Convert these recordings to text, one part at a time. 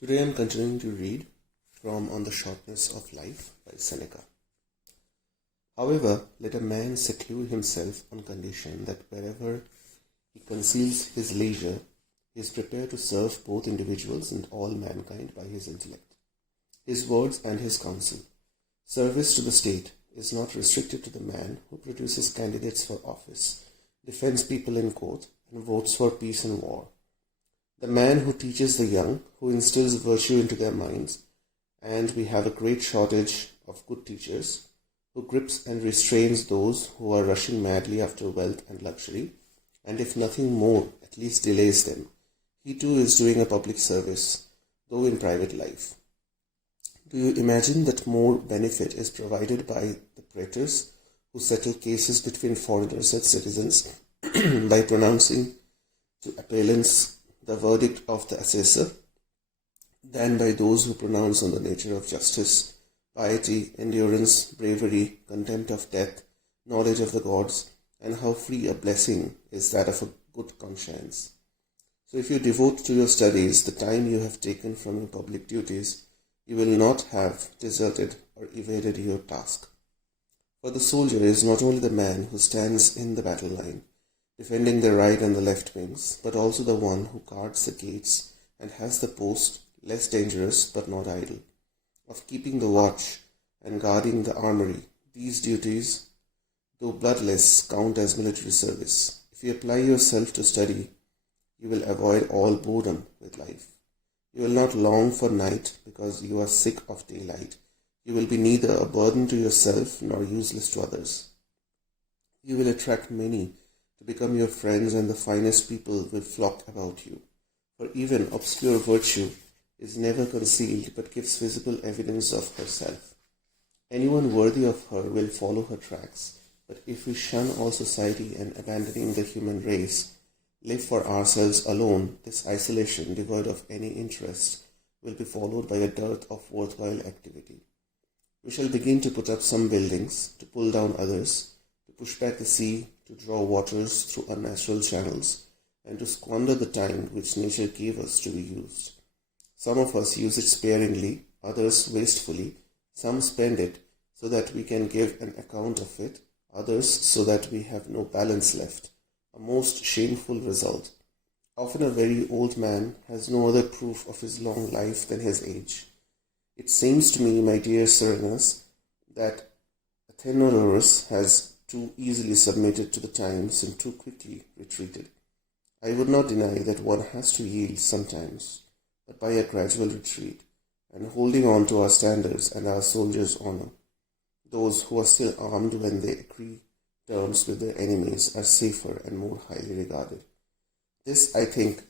Today I am continuing to read from On the Shortness of Life by Seneca. However, let a man seclude himself on condition that wherever he conceals his leisure, he is prepared to serve both individuals and all mankind by his intellect, his words and his counsel. Service to the state is not restricted to the man who produces candidates for office, defends people in court, and votes for peace and war. The man who teaches the young, who instills virtue into their minds, and we have a great shortage of good teachers, who grips and restrains those who are rushing madly after wealth and luxury, and if nothing more, at least delays them. He too is doing a public service, though in private life. Do you imagine that more benefit is provided by the praetors who settle cases between foreigners and citizens by pronouncing to appellants the verdict of the assessor, than by those who pronounce on the nature of justice, piety, endurance, bravery, contempt of death, knowledge of the gods, and how free a blessing is that of a good conscience. So if you devote to your studies the time you have taken from your public duties, you will not have deserted or evaded your task. For the soldier is not only the man who stands in the battle line, defending the right and the left wings, but also the one who guards the gates and has the post, less dangerous but not idle, of keeping the watch and guarding the armory. These duties, though bloodless, count as military service. If you apply yourself to study, you will avoid all boredom with life. You will not long for night because you are sick of daylight. You will be neither a burden to yourself nor useless to others. You will attract many to become your friends, and the finest people will flock about you. For even obscure virtue is never concealed, but gives visible evidence of herself. Anyone worthy of her will follow her tracks, but if we shun all society and, abandoning the human race, live for ourselves alone, this isolation, devoid of any interest, will be followed by a dearth of worthwhile activity. We shall begin to put up some buildings, to pull down others, to push back the sea, to draw waters through unnatural channels, and to squander the time which nature gave us to be used. Some of us use it sparingly, others wastefully. Some spend it so that we can give an account of it, others so that we have no balance left. A most shameful result. Often a very old man has no other proof of his long life than his age. It seems to me, my dear Serenus, that Athenodorus has too easily submitted to the times and too quickly retreated. I would not deny that one has to yield sometimes, but by a gradual retreat, and holding on to our standards and our soldiers' honor. Those who are still armed when they agree terms with their enemies are safer and more highly regarded. This, I think,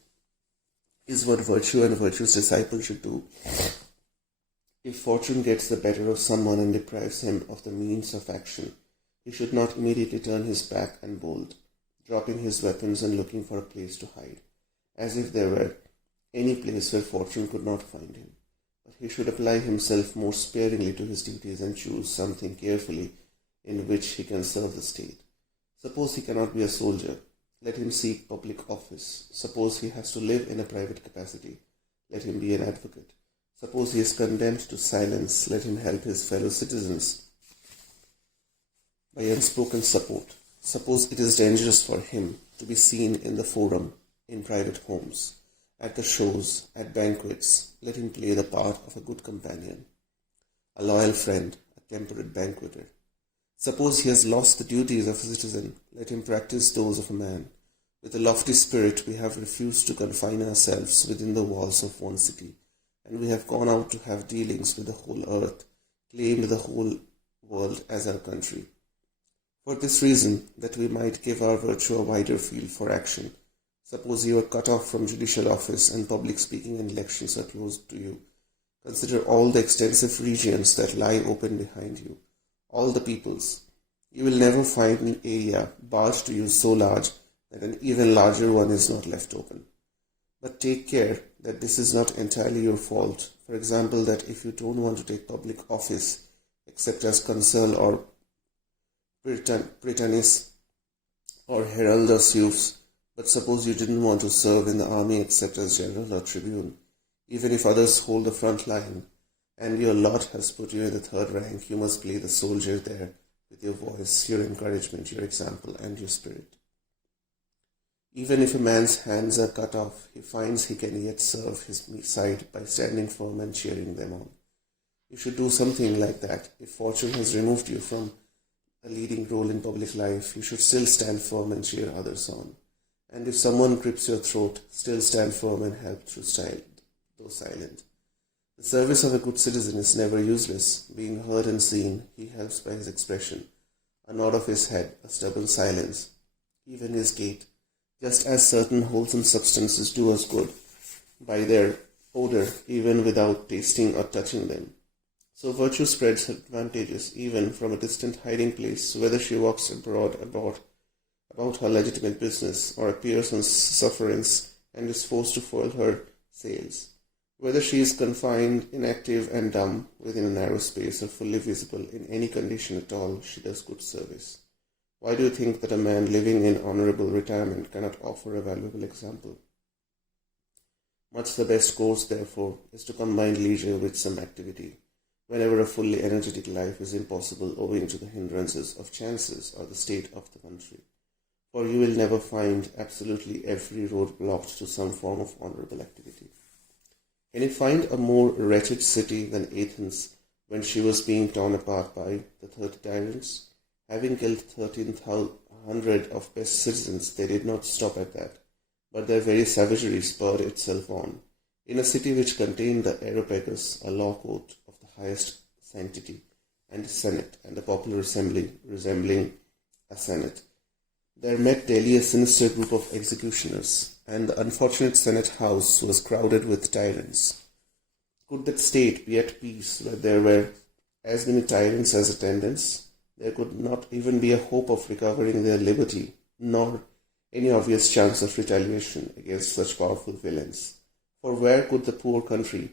is what virtue and virtue's disciple should do. If fortune gets the better of someone and deprives him of the means of action, he should not immediately turn his back and bolt, dropping his weapons and looking for a place to hide, as if there were any place where fortune could not find him. But he should apply himself more sparingly to his duties and choose something carefully in which he can serve the state. Suppose he cannot be a soldier, let him seek public office. Suppose he has to live in a private capacity, let him be an advocate. Suppose he is condemned to silence, let him help his fellow citizens by unspoken support. Suppose it is dangerous for him to be seen in the forum, in private homes, at the shows, at banquets, let him play the part of a good companion, a loyal friend, a temperate banqueter. Suppose he has lost the duties of a citizen, let him practice those of a man. With a lofty spirit we have refused to confine ourselves within the walls of one city, and we have gone out to have dealings with the whole earth, claimed the whole world as our country. For this reason, that we might give our virtue a wider field for action. Suppose you are cut off from judicial office and public speaking and elections are closed to you. Consider all the extensive regions that lie open behind you, all the peoples. You will never find an area barred to you so large that an even larger one is not left open. But take care that this is not entirely your fault. For example, that if you don't want to take public office, except as consul or Prytanis or heraldus youths, but suppose you didn't want to serve in the army except as general or tribune, Even if others hold the front line, and your lot has put you in the third rank, you must play the soldier there with your voice, your encouragement, your example, and your spirit. Even if a man's hands are cut off, he finds he can yet serve his side by standing firm and cheering them on. You should do something like that. If fortune has removed you from a leading role in public life, you should still stand firm and cheer others on. And if someone grips your throat, still stand firm and help though silent. The service of a good citizen is never useless. Being heard and seen, he helps by his expression, a nod of his head, a stubborn silence, even his gait, just as certain wholesome substances do us good by their odor, even without tasting or touching them. So virtue spreads her advantages even from a distant hiding place, whether she walks abroad about her legitimate business, or appears on sufferance and is forced to foil her sails. Whether she is confined, inactive, and dumb within a narrow space, or fully visible in any condition at all, she does good service. Why do you think that a man living in honorable retirement cannot offer a valuable example? Much the best course, therefore, is to combine leisure with some activity, whenever a fully energetic life is impossible owing to the hindrances of chances or the state of the country. For you will never find absolutely every road blocked to some form of honorable activity. Can you find a more wretched city than Athens when she was being torn apart by the 30 tyrants? Having killed 1,300 of best citizens, they did not stop at that, but their very savagery spurred itself on. In a city which contained the Areopagus, a law court of the highest sanctity, and a senate, and a popular assembly resembling a senate, there met daily a sinister group of executioners, and the unfortunate Senate house was crowded with tyrants. Could that state be at peace where there were as many tyrants as attendants? There could not even be a hope of recovering their liberty, nor any obvious chance of retaliation against such powerful villains. For where could the poor country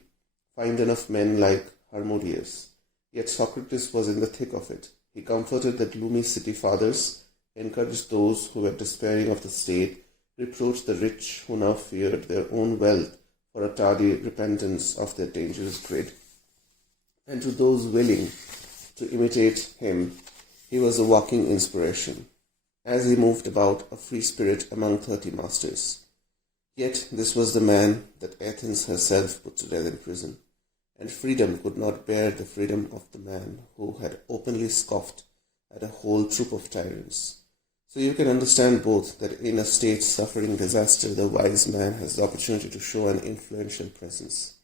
find enough men like Harmodius? Yet Socrates was in the thick of it. He comforted the gloomy city fathers, encouraged those who were despairing of the state, reproached the rich who now feared their own wealth for a tardy repentance of their dangerous greed. And to those willing to imitate him, he was a walking inspiration, as he moved about a free spirit among 30 masters. Yet this was the man that Athens herself put to death in prison, and freedom could not bear the freedom of the man who had openly scoffed at a whole troop of tyrants. So you can understand both that in a state suffering disaster, the wise man has the opportunity to show an influential presence,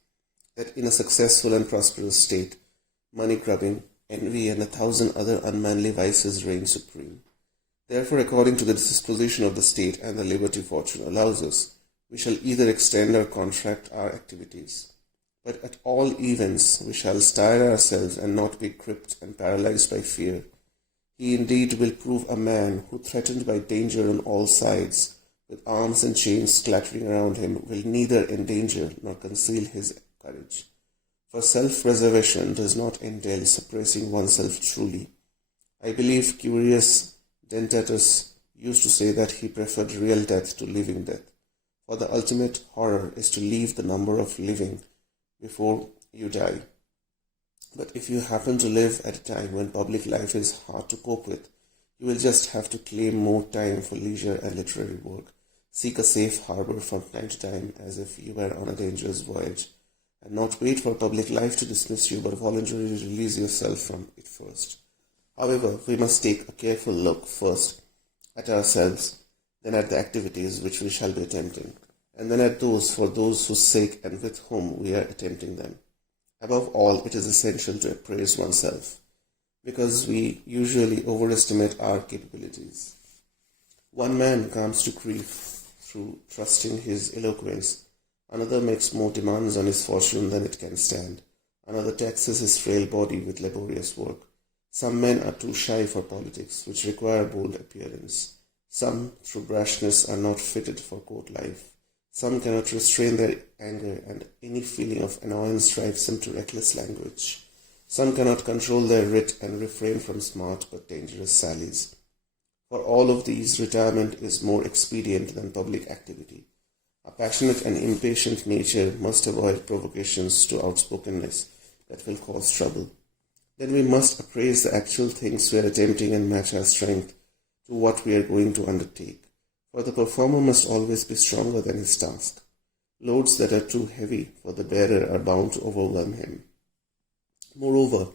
that in a successful and prosperous state, money-grubbing, envy, and 1,000 other unmanly vices reign supreme. Therefore, according to the disposition of the state and the liberty fortune allows us, we shall either extend or contract our activities. But at all events, we shall style ourselves and not be gripped and paralyzed by fear. He indeed will prove a man who, threatened by danger on all sides, with arms and chains clattering around him, will neither endanger nor conceal his courage. For self-preservation does not entail suppressing oneself truly. I believe Curius Dentatus used to say that he preferred real death to living death, for the ultimate horror is to leave the number of living before you die. But if you happen to live at a time when public life is hard to cope with, you will just have to claim more time for leisure and literary work, seek a safe harbor from time to time as if you were on a dangerous voyage, and not wait for public life to dismiss you but voluntarily release yourself from it first. However, we must take a careful look first at ourselves, then at the activities which we shall be attempting, and then at those for those whose sake and with whom we are attempting them. Above all, it is essential to appraise oneself, because we usually overestimate our capabilities. One man comes to grief through trusting his eloquence, another makes more demands on his fortune than it can stand, another taxes his frail body with laborious work. Some men are too shy for politics, which require bold appearance. Some, through brashness, are not fitted for court life. Some cannot restrain their anger, and any feeling of annoyance drives them to reckless language. Some cannot control their wit and refrain from smart but dangerous sallies. For all of these, retirement is more expedient than public activity. A passionate and impatient nature must avoid provocations to outspokenness that will cause trouble. Then we must appraise the actual things we are attempting and match our strength to what we are going to undertake. For the performer must always be stronger than his task. Loads that are too heavy for the bearer are bound to overwhelm him. Moreover,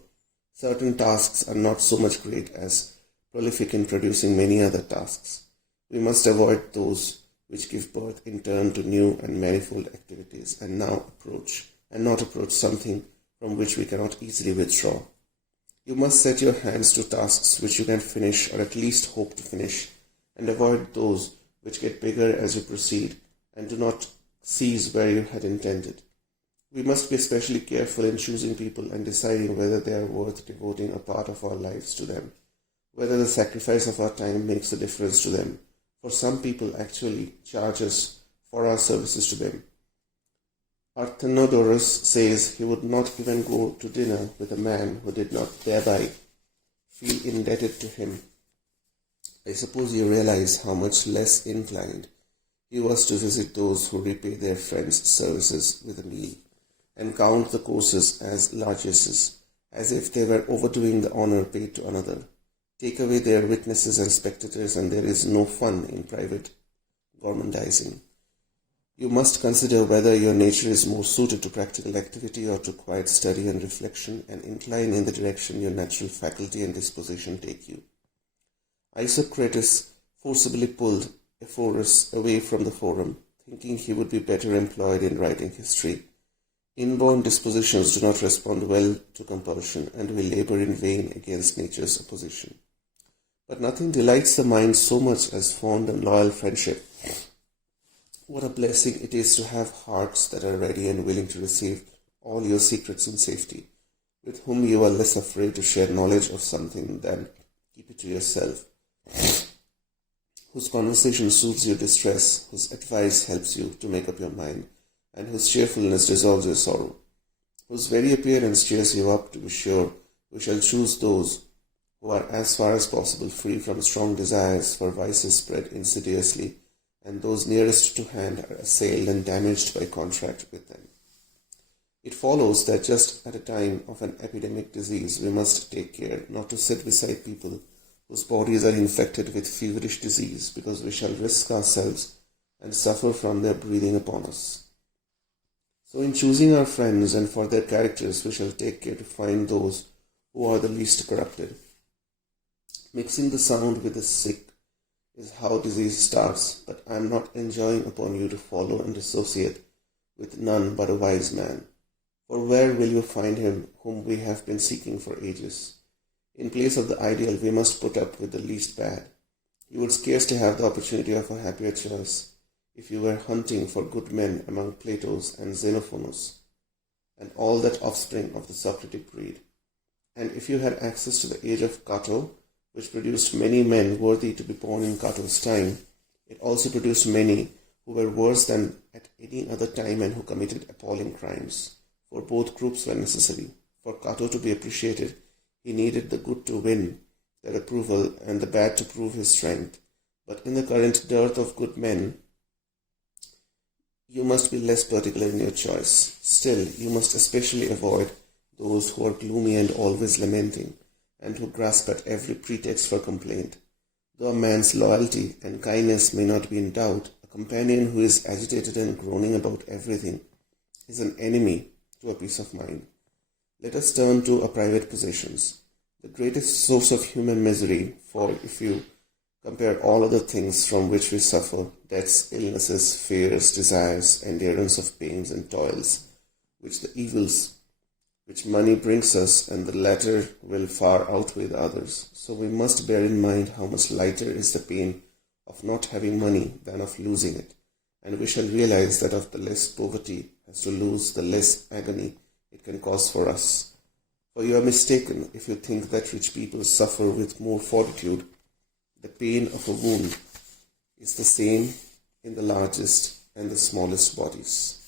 certain tasks are not so much great as prolific in producing many other tasks. We must avoid those which give birth in turn to new and manifold activities and not approach something from which we cannot easily withdraw. You must set your hands to tasks which you can finish or at least hope to finish, and avoid those which get bigger as you proceed and do not seize where you had intended. We must be especially careful in choosing people and deciding whether they are worth devoting a part of our lives to them, whether the sacrifice of our time makes a difference to them, for some people actually charge us for our services to them. Arthenodorus says he would not even go to dinner with a man who did not thereby feel indebted to him. I suppose you realize how much less inclined he was to visit those who repay their friends' services with a meal, and count the courses as largesses, as if they were overdoing the honor paid to another. Take away their witnesses and spectators, and there is no fun in private gormandizing. You must consider whether your nature is more suited to practical activity or to quiet study and reflection, and incline in the direction your natural faculty and disposition take you. Isocrates forcibly pulled Ephorus away from the forum, thinking he would be better employed in writing history. Inborn dispositions do not respond well to compulsion, and we labor in vain against nature's opposition. But nothing delights the mind so much as fond and loyal friendship. What a blessing it is to have hearts that are ready and willing to receive all your secrets in safety, with whom you are less afraid to share knowledge of something than keep it to yourself, whose conversation soothes your distress, whose advice helps you to make up your mind, and whose cheerfulness dissolves your sorrow, whose very appearance cheers you up. To be sure, we shall choose those who are as far as possible free from strong desires for vices spread insidiously, and those nearest to hand are assailed and damaged by contact with them. It follows that just at a time of an epidemic disease, we must take care not to sit beside people whose bodies are infected with feverish disease, because we shall risk ourselves and suffer from their breathing upon us. So in choosing our friends and for their characters, we shall take care to find those who are the least corrupted. Mixing the sound with the sick is how disease starts, but I am not enjoining upon you to follow and associate with none but a wise man. For where will you find him whom we have been seeking for ages? In place of the ideal, we must put up with the least bad. You would scarcely have the opportunity of a happier choice if you were hunting for good men among Plato's and Xenophon's, and all that offspring of the Socratic breed. And if you had access to the age of Cato, which produced many men worthy to be born in Cato's time, it also produced many who were worse than at any other time and who committed appalling crimes. For both groups were necessary. For Cato to be appreciated, he needed the good to win their approval and the bad to prove his strength. But in the current dearth of good men, you must be less particular in your choice. Still, you must especially avoid those who are gloomy and always lamenting, and who grasp at every pretext for complaint. Though a man's loyalty and kindness may not be in doubt, a companion who is agitated and groaning about everything is an enemy to a peace of mind. Let us turn to our private possessions. The greatest source of human misery, for if you compare all other things from which we suffer, debts, illnesses, fears, desires, endurance of pains and toils, which the evils which money brings us, and the latter will far outweigh the others. So we must bear in mind how much lighter is the pain of not having money than of losing it, and we shall realize that of the less poverty has to lose, the less agony it can cause for us. For you are mistaken if you think that rich people suffer with more fortitude. The pain of a wound is the same in the largest and the smallest bodies.